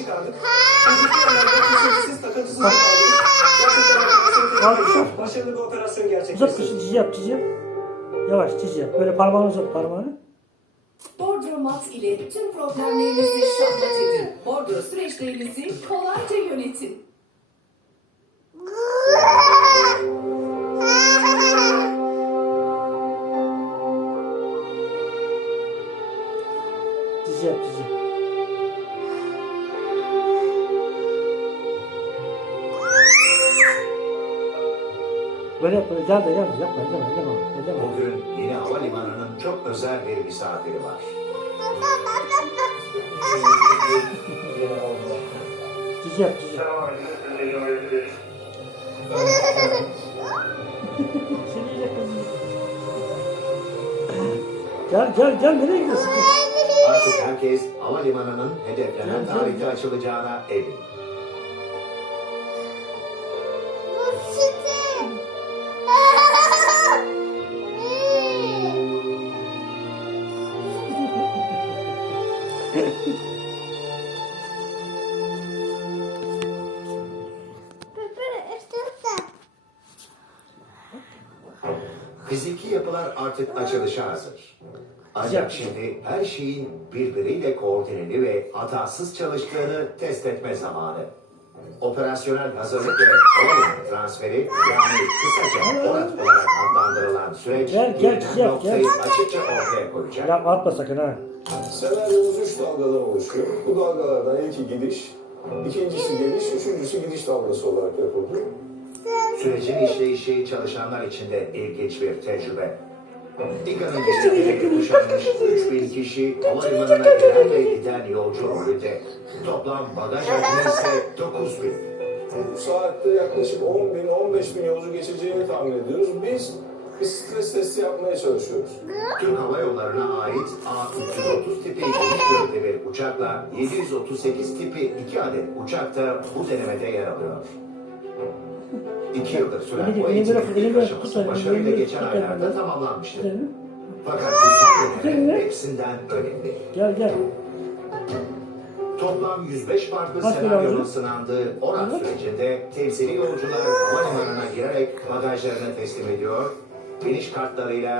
çıkardık. İki yandan da kesintisiz, takıntısız kaldırdık. Gerçekten Alkışlar. başarılı bir operasyon Uzat gerçekleştirdik. kuşu cici yap cici yap. Yavaş cici yap. Böyle parmağını uzat parmağını. Bordro Mat ile tüm problemlerinizi şahmat edin. Bordro süreçlerinizi kolayca yönetin. Cici yap cici. Böyle yap de gel de yapma elleme elleme elleme. Bugün yeni havalimanının çok özel bir misafiri var. Cici yap cici. Seni yiyecek kızım. Gel gel gel nereye gidiyorsun? Artık herkes havalimanının hedeflenen tarihte açılacağına emin. Fiziki yapılar artık açılışa hazır. Ancak şimdi her şeyin birbiriyle koordineli ve hatasız çalıştığını test etme zamanı. Operasyonel hazırlık ve transferi yani kısaca ORAT olarak adlandırılan süreç Gel, gel, gelinen gel, noktayı gel. açıkça ortaya koyacak. Yapma atma sakın ha. Senaryomuz üç dalgadan oluşuyor. Bu dalgalardan ilki gidiş, ikincisi geliş, üçüncüsü gidiş dalgası olarak yapıldı. Sürecin işleyişi çalışanlar için de ilginç bir tecrübe. İKA'nın yönetimi kuşanmış 3000 kişi havalimanına gelen ve giden yolcu rolünde. Toplam bagaj hacmi ise 9000. Saatte yaklaşık 10 bin, 15 bin yolcu geçeceğini tahmin ediyoruz. Biz bir stres testi yapmaya çalışıyoruz. Türk Hava Yolları'na ait A330 tipi geniş gövde bir uçakla 738 tipi 2 adet uçak da bu denemede yer alıyor. İki yıldır süren bu eğitimin ilk aşaması başarıyla geçen aylarda tamamlanmıştı. Fakat bu hepsinden önemli. Gel gel. Toplam 105 farklı Kaç senaryonun sınandığı ORAN sürecinde temsili yolcular havalimanına girerek bagajlarını teslim ediyor. Geniş kartlarıyla